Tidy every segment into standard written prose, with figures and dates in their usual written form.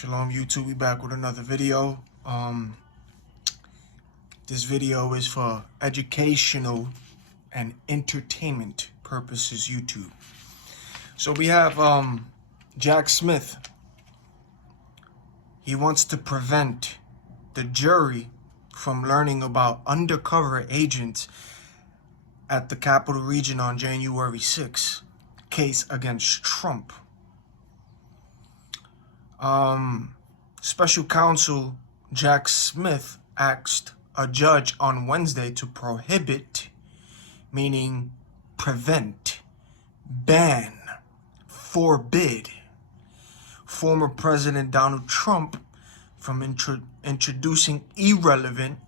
Shalom YouTube, we back with another video. This video is for educational and entertainment purposes YouTube. So we have Jack Smith. He wants to prevent the jury from learning about undercover agents at the Capital Region on January 6th, case against Trump. Special counsel Jack Smith asked a judge on Wednesday to prohibit, meaning prevent, ban, forbid, former President Donald Trump from introducing irrelevant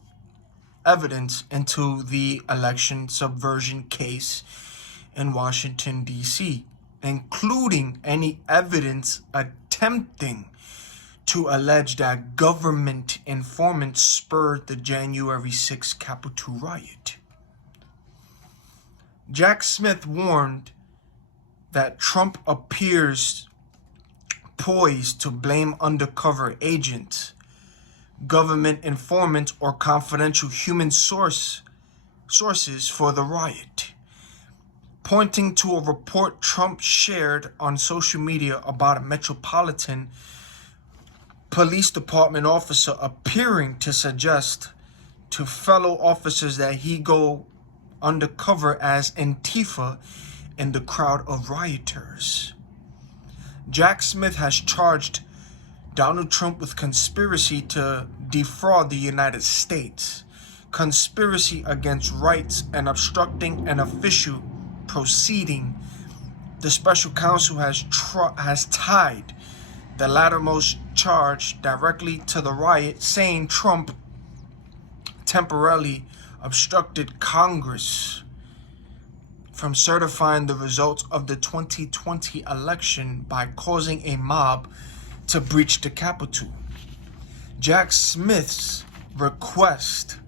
evidence into the election subversion case in Washington, D.C., including any evidence attempting to allege that government informants spurred the January 6th Capitol riot. Jack Smith warned that Trump appears poised to blame undercover agents, government informants, or confidential human sources for the riot, pointing to a report Trump shared on social media about a Metropolitan Police Department officer appearing to suggest to fellow officers that he go undercover as Antifa in the crowd of rioters. Jack Smith has charged Donald Trump with conspiracy to defraud the United States, conspiracy against rights, and obstructing an official proceeding. The special counsel has tied the lattermost charge directly to the riot, saying Trump temporarily obstructed Congress from certifying the results of the 2020 election by causing a mob to breach the Capitol. Jack Smith's request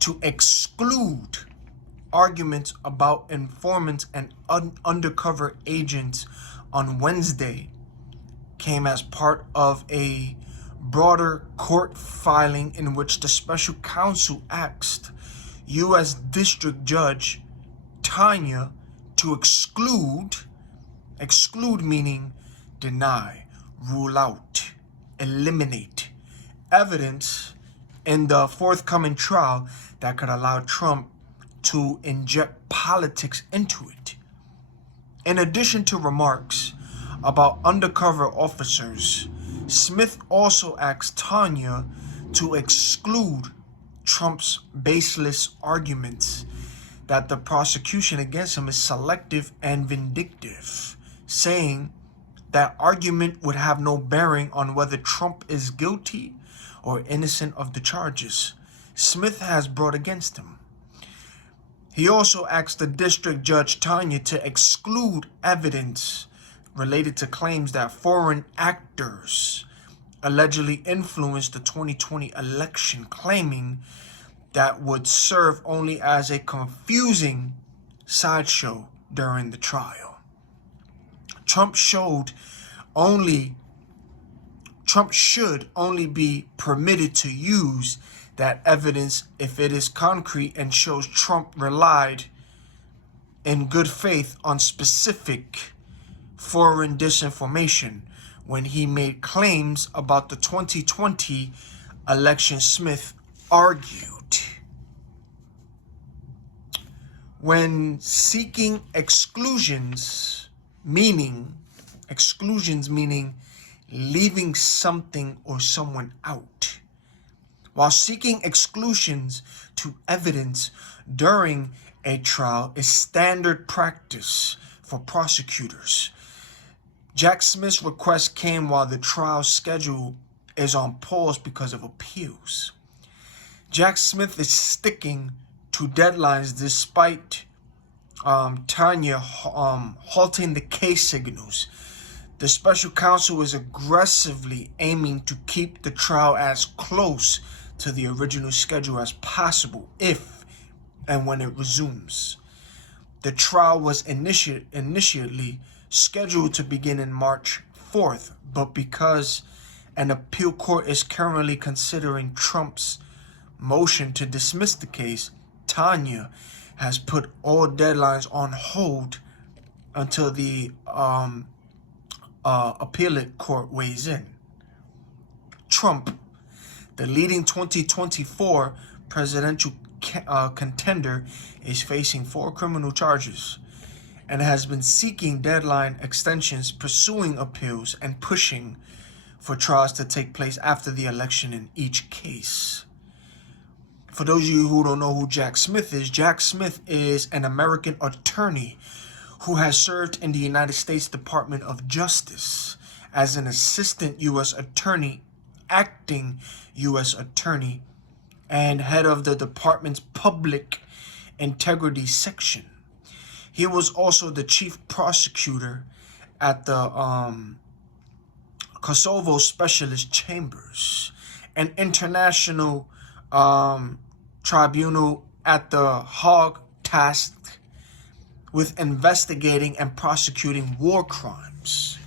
to exclude arguments about informants and undercover agents on Wednesday came as part of a broader court filing in which the special counsel asked U.S. District Judge Tanya to exclude meaning deny, rule out, eliminate evidence in the forthcoming trial that could allow Trump to inject politics into it. In addition to remarks about undercover officers, Smith also asked Tanya to exclude Trump's baseless arguments that the prosecution against him is selective and vindictive, saying that argument would have no bearing on whether Trump is guilty or innocent of the charges Smith has brought against him. He also asked the district judge Tanya to exclude evidence related to claims that foreign actors allegedly influenced the 2020 election, claiming that would serve only as a confusing sideshow during the trial. Trump should only be permitted to use that evidence if it is concrete and shows Trump relied in good faith on specific foreign disinformation when he made claims about the 2020 election, Smith argued. When seeking exclusions meaning leaving something or someone out. While seeking exclusions to evidence during a trial is standard practice for prosecutors, Jack Smith's request came while the trial schedule is on pause because of appeals. Jack Smith is sticking to deadlines despite Tanya halting the case signals. The special counsel is aggressively aiming to keep the trial as close to the original schedule as possible if and when it resumes. The trial was initially scheduled to begin in March 4th, but because an appeal court is currently considering Trump's motion to dismiss the case, Tanya has put all deadlines on hold until the appellate court weighs in. Trump, the leading 2024 presidential contender, is facing 4 criminal charges and has been seeking deadline extensions, pursuing appeals, and pushing for trials to take place after the election in each case. For those of you who don't know who Jack Smith is an American attorney who has served in the United States Department of Justice as an assistant U.S. attorney, acting U.S. attorney, and head of the department's public integrity section. He was also the chief prosecutor at the Kosovo Specialist Chambers, an international tribunal at the Hague tasked with investigating and prosecuting war crimes.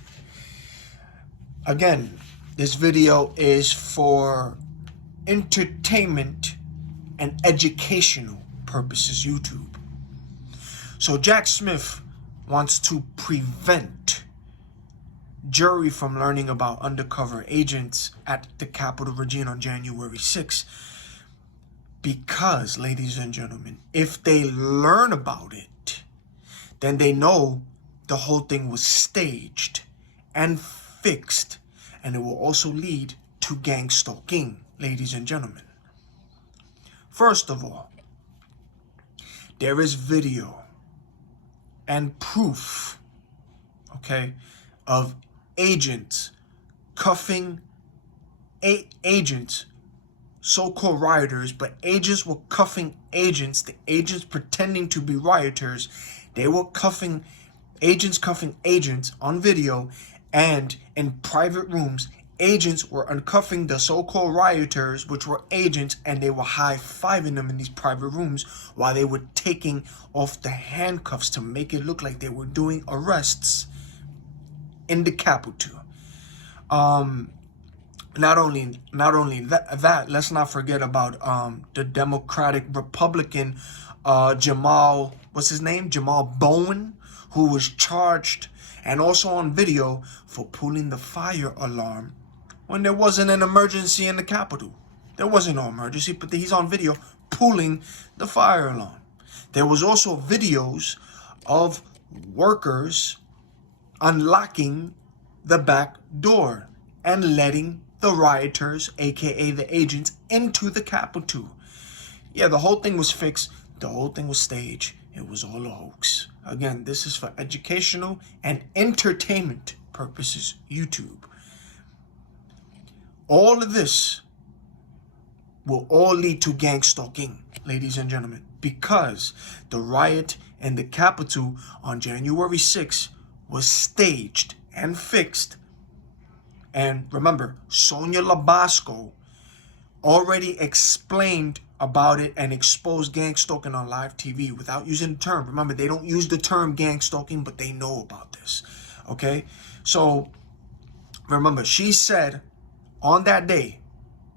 Again, this video is for entertainment and educational purposes, YouTube. So Jack Smith wants to prevent jury from learning about undercover agents at the Capitol region on January 6th. Because, ladies and gentlemen, if they learn about it, then they know the whole thing was staged and fixed, and it will also lead to gangstalking, ladies and gentlemen. First of all, there is video and proof, okay, of agents cuffing agents, so-called rioters, but agents were cuffing agents, the agents pretending to be rioters. They were cuffing agents on video, and in private rooms, agents were uncuffing the so-called rioters, which were agents, and they were high-fiving them in these private rooms while they were taking off the handcuffs to make it look like they were doing arrests in the Capitol. Not only that, let's not forget about the Democratic Republican Jamal Bowen, who was charged and also on video for pulling the fire alarm when there wasn't an emergency in the Capitol. There wasn't no emergency, but he's on video pulling the fire alarm. There was also videos of workers unlocking the back door and letting the rioters, aka the agents, into the Capitol. Yeah, the whole thing was fixed. The whole thing was staged. It was all a hoax. Again, this is for educational and entertainment purposes, YouTube. All of this will all lead to gangstalking, ladies and gentlemen, because the riot in the Capitol on January 6th was staged and fixed. And remember, Sonia Labasco already explained about it and exposed gangstalking on live TV without using the term. Remember, they don't use the term gangstalking, but they know about this. Okay? So, remember, she said on that day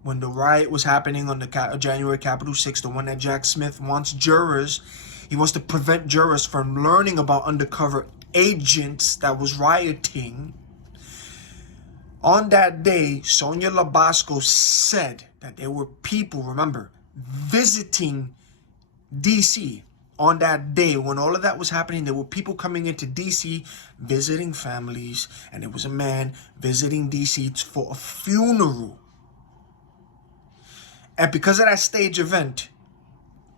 when the riot was happening on the January Capitol 6th, the one that Jack Smith wants he wants to prevent jurors from learning about undercover agents that was rioting. On that day, Sonia Labasco said that there were people, remember, visiting D.C. on that day when all of that was happening. There were people coming into D.C. visiting families, and there was a man visiting D.C. for a funeral. And because of that stage event,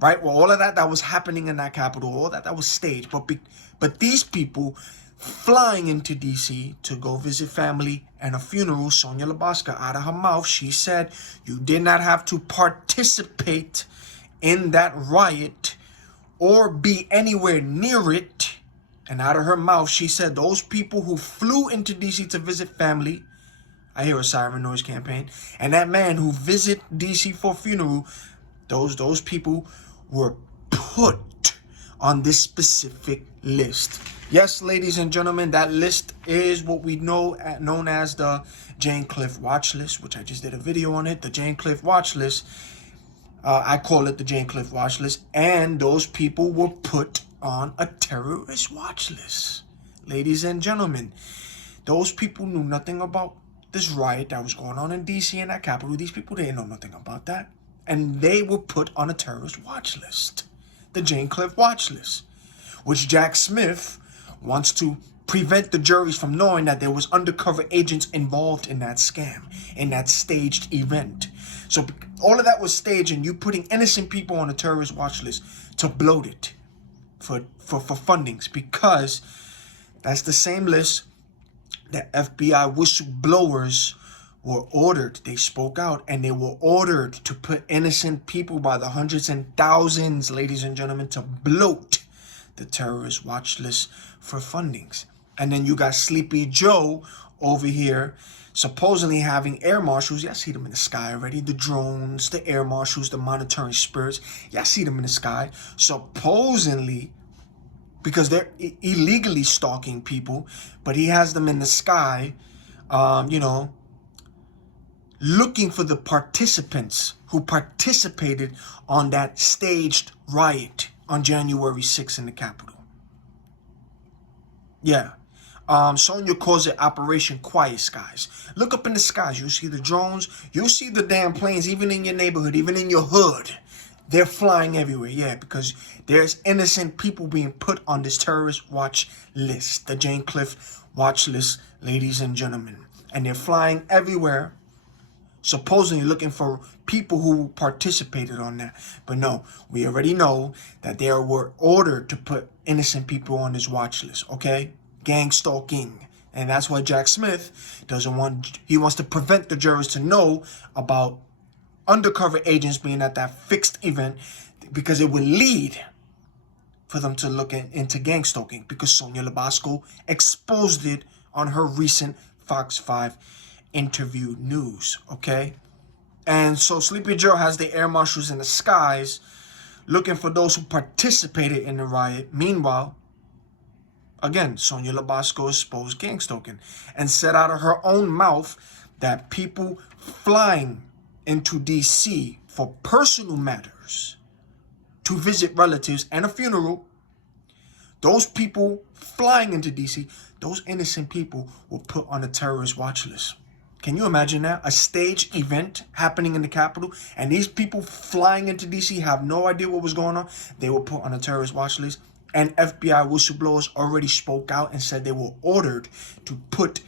right, well, all of that was happening in that Capitol, all that was staged. But these people flying into D.C. to go visit family and a funeral, Sonia Labasco, out of her mouth, she said, you did not have to participate in that riot or be anywhere near it. And out of her mouth, she said, those people who flew into D.C. to visit family, I hear a siren noise campaign, and that man who visit D.C. for a funeral, those people were put on this specific list. Yes, ladies and gentlemen, that list is what we know known as the Jane Cliff watch list, which I just did a video on it. The Jane Cliff watch list. I call it the Jane Cliff watch list. And those people were put on a terrorist watch list. Ladies and gentlemen, those people knew nothing about this riot that was going on in D.C. and that Capitol. These people didn't know nothing about that. And they were put on a terrorist watch list. The Jane Cliff watch list, which Jack Smith wants to prevent the juries from knowing that there was undercover agents involved in that scam, in that staged event. So all of that was staged, and you putting innocent people on a terrorist watch list to bloat it for fundings, because that's the same list that FBI whistleblowers were ordered. They spoke out and they were ordered to put innocent people by the hundreds and thousands, ladies and gentlemen, to bloat the terrorist watch list for fundings. And then you got Sleepy Joe over here supposedly having air marshals. Y'all see them in the sky already. The drones, the air marshals, the monitoring spirits. Y'all see them in the sky. Supposedly, because they're illegally stalking people, but he has them in the sky, looking for the participants who participated on that staged riot on January 6th in the Capitol. Yeah. Sonia calls it Operation Quiet Skies. Look up in the skies. You'll see the drones. You'll see the damn planes, even in your neighborhood, even in your hood. They're flying everywhere. Yeah, because there's innocent people being put on this terrorist watch list, the Jane Cliff watch list, ladies and gentlemen. And they're flying everywhere, supposedly looking for people who participated on that. But no, we already know that they were ordered to put innocent people on this watch list, okay? Gangstalking. And that's why Jack Smith he wants to prevent the jurors to know about undercover agents being at that fixed event, because it would lead for them to look into gangstalking, because Sonia Labasco exposed it on her recent Fox 5 interview news, okay? And so Sleepy Joe has the air marshals in the skies looking for those who participated in the riot. Meanwhile, again, Sonia Labasco exposed gangstalking and said out of her own mouth that people flying into D.C. for personal matters, to visit relatives and a funeral, those people flying into D.C., those innocent people were put on a terrorist watch list. Can you imagine that? A staged event happening in the Capitol, and these people flying into D.C. have no idea what was going on. They were put on a terrorist watch list, and FBI whistleblowers already spoke out and said they were ordered to put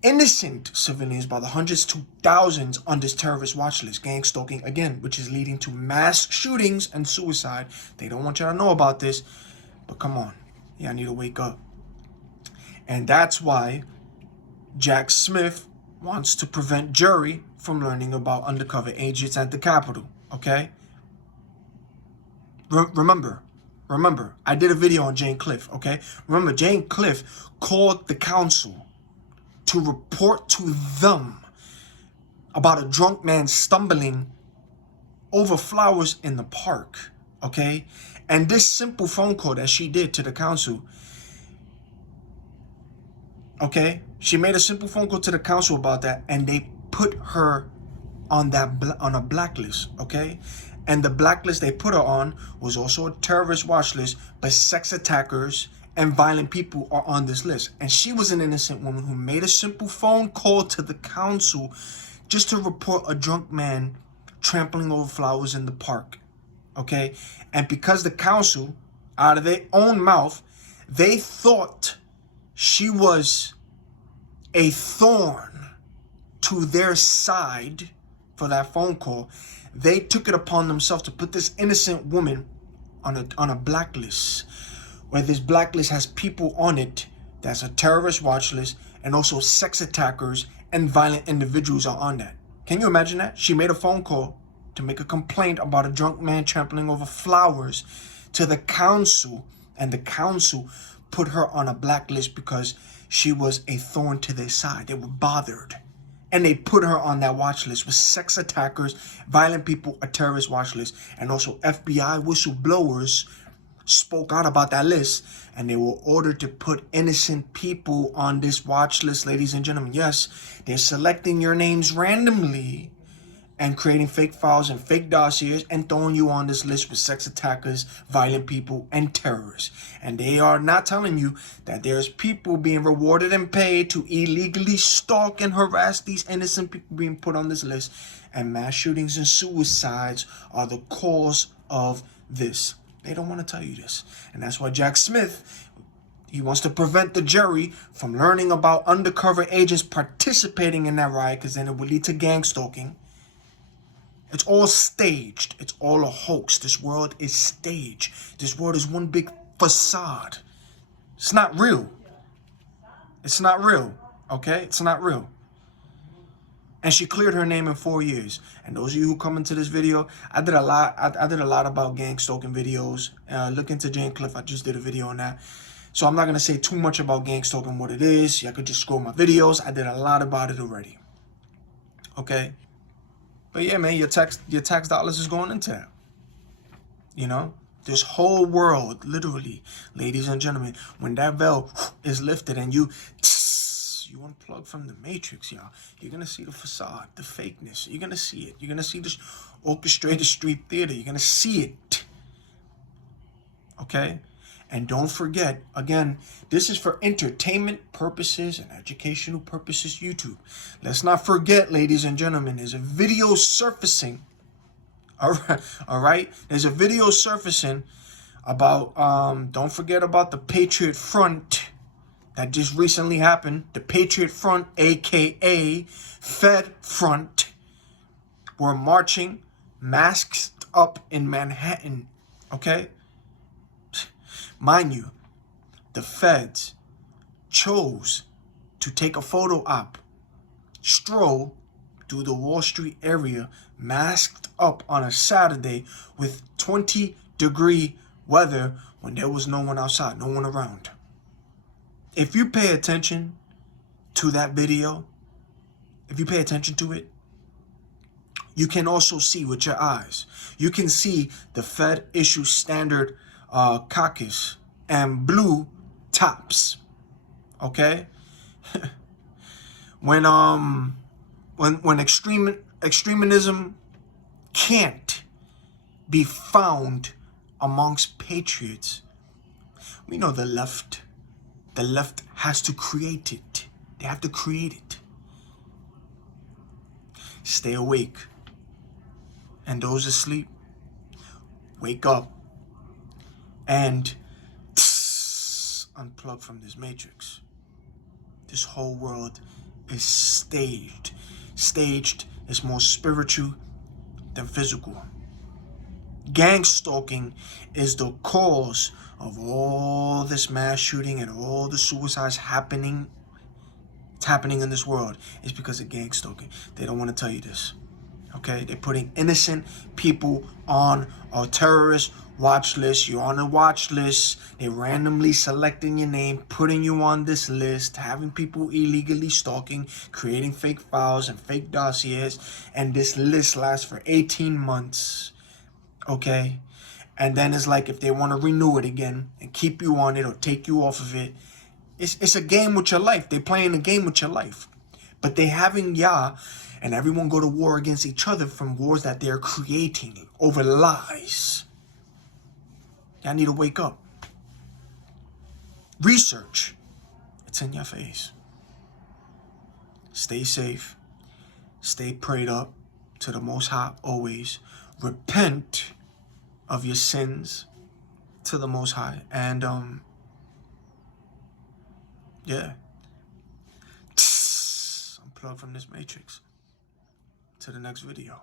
innocent civilians by the hundreds to thousands on this terrorist watch list. Gangstalking, again, which is leading to mass shootings and suicide. They don't want you to know about this, but come on. Yeah, I need to wake up. And that's why Jack Smith wants to prevent jury from learning about undercover agents at the Capitol, okay? Remember, I did a video on Jane Cliff, okay? Remember, Jane Cliff called the council to report to them about a drunk man stumbling over flowers in the park, okay? And this simple phone call that she did to the council, okay? She made a simple phone call to the council about that, and they put her on a blacklist, okay? And the blacklist they put her on was also a terrorist watch list, but sex attackers and violent people are on this list. And she was an innocent woman who made a simple phone call to the council just to report a drunk man trampling over flowers in the park, okay? And because the council, out of their own mouth, they thought she was a thorn to their side for that phone call, they took it upon themselves to put this innocent woman on a blacklist, where this blacklist has people on it that's a terrorist watch list, and also sex attackers and violent individuals are on that. Can you imagine that? She made a phone call to make a complaint about a drunk man trampling over flowers to the council, and the council put her on a blacklist because she was a thorn to their side. They were bothered. And they put her on that watch list with sex attackers, violent people, a terrorist watch list, and also FBI whistleblowers spoke out about that list, and they were ordered to put innocent people on this watch list, ladies and gentlemen. Yes, they're selecting your names randomly and creating fake files and fake dossiers and throwing you on this list with sex attackers, violent people, and terrorists. And they are not telling you that there's people being rewarded and paid to illegally stalk and harass these innocent people being put on this list. And mass shootings and suicides are the cause of this. They don't want to tell you this. And that's why Jack Smith, he wants to prevent the jury from learning about undercover agents participating in that riot, because then it will lead to gang stalking. It's all staged. It's all a hoax. This world is staged. This world is one big facade. It's not real. It's not real. Okay? It's not real. And she cleared her name in 4 years. And those of you who come into this video, I did a lot about gang stalking videos. Look into Jane Cliff. I just did a video on that. So I'm not going to say too much about gang stalking, what it is. Y'all could just scroll my videos. I did a lot about it already. Okay? But yeah, man, your tax dollars is going into that. You know, this whole world, literally, ladies and gentlemen, when that veil is lifted and you unplug from the matrix, y'all, you're gonna see the facade, the fakeness. You're gonna see it. You're gonna see this orchestrated street theater. You're gonna see it. Okay? And don't forget, again, this is for entertainment purposes and educational purposes, YouTube. Let's not forget, ladies and gentlemen, there's a video surfacing. All right? There's a video surfacing about, don't forget about the Patriot Front that just recently happened. The Patriot Front, a.k.a. Fed Front, were marching masked up in Manhattan, okay? Mind you, the feds chose to take a photo op, stroll through the Wall Street area, masked up on a Saturday with 20-degree weather when there was no one outside, no one around. If you pay attention to that video, if you pay attention to it, you can also see with your eyes. You can see the Fed issue standard caucus and blue tops. Okay? when extremism can't be found amongst patriots, we know the left has to create it. They have to create it. Stay awake. And those asleep, wake up and unplug from this matrix. This whole world is staged. Staged is more spiritual than physical. Gang stalking is the cause of all this mass shooting and all the suicides happening. It's happening in this world. It's because of gang stalking. They don't want to tell you this. Okay? They're putting innocent people on a terrorist watch list. You're on a watch list. They're randomly selecting your name, putting you on this list, having people illegally stalking, creating fake files and fake dossiers. And this list lasts for 18 months. Okay? And then it's like if they want to renew it again and keep you on it or take you off of it, it's a game with your life. They're playing a game with your life. But they having Yah and everyone go to war against each other from wars that they're creating over lies. Y'all need to wake up. Research. It's in your face. Stay safe. Stay prayed up to the Most High always. Repent of your sins to the Most High. And, yeah. Unplug from this matrix. To the next video.